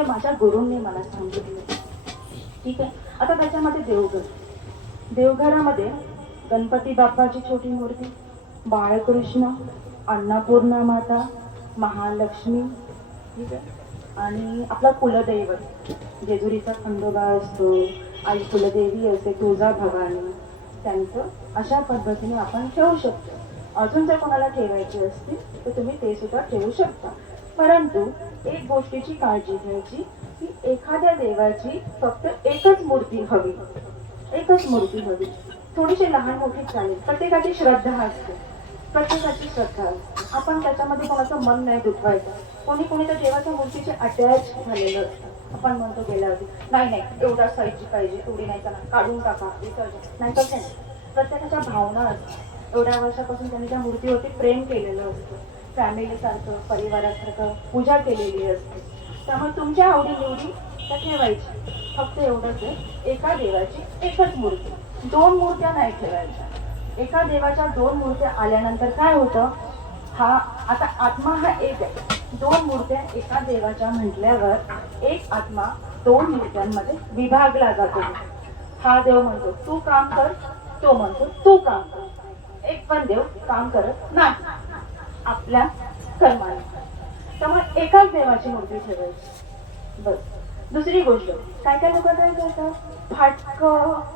जे माझ्या गुरूंनी मला सांगितले. ठीक आहे? आता त्याच्यामध्ये देवघर. देवघरामध्ये गणपती बाप्पाची छोटी मूर्ती बाळकृष्ण अन्नपूर्णा माता महालक्ष्मी ठीक आहे? आणि आपला कुलदैवत. जेजुरीचा खंडोबा असतो आई कुलदेवी असते तुळजा भवानी. त्यांचं अशा पद्धतीने आपण ठेवू शकतो. अजून जर कोणाला ठेवायची असतील तर तुम्ही ते सुद्धा ठेवू शकता. परंतु एक गोष्टीची काळजी घ्यायची की एखाद्या देवाची फक्त एकच मूर्ती हवी. एकच मूर्ती हवी. थोडीशी लहान मोठी चालेल प्रत्येकाची श्रद्धा असते. प्रत्येकाची श्रद्धा असते. आपण त्याच्यामध्ये कोणाचं मन नाही दुखवायचं. कोणी कोणी तर देवाच्या मूर्तीचे अटॅच झालेलं असतं. आपण म्हणतो गेल्यावरती नाही नाही एवढा साईजची पाहिजे एवढी नाही चला काढून टाका विसर्जन नाही तर नाही. प्रत्येकाच्या भावना असतात. एवढ्या वर्षापासून त्यांनी त्या मूर्तीवरती प्रेम केलेलं असतं. फॅमिलीसारखं परिवारासारखं पूजा केलेली असते. त्यामुळे तुमच्या आवडीनिवडी त्या ठेवायची फक्त एवढंच आहे एका देवाची एकच मूर्ती. दोन मूर्त्या नाही ठेवायच्या. एका देवाच्या दोन मूर्त्या आल्यानंतर काय होतं? हा आता आत्मा हा एक आहे. दोन मूर्त्या एका देवाच्या म्हटल्यावर एक आत्मा दोन मूर्त्यांमध्ये विभागला जातो. हा देव म्हणतो तू काम कर. तो म्हणतो तू काम कर. एक पण देव काम करत नाही. आपल्या कर्माला. त्यामुळे एकाच देवाची मूर्ती ठेवायची. बस दुसरी गोष्ट काय काय लोक काय करतात? फाटक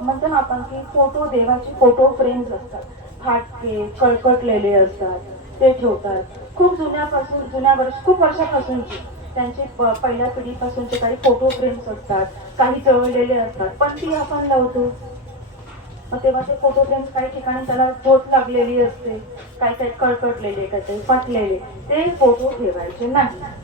म्हणतो ना आपण की फोटो देवाचे फोटो फ्रेम्स असतात. फाटके कळकटलेले असतात ते ठेवतात. खूप जुन्यापासून जुन्या वर्ष खूप वर्षापासूनची. त्यांचे प- पहिल्या पिढीपासूनचे काही फोटो फ्रेम्स असतात काही जळलेले असतात. पण ती आपण लावतो. मग तेव्हा ते फोटो फ्रेम्स काही ठिकाणी त्याला झोत लागलेली असते. काही काही कळकटलेले काही काही फाटलेले. ते फोटो ठेवायचे नाही.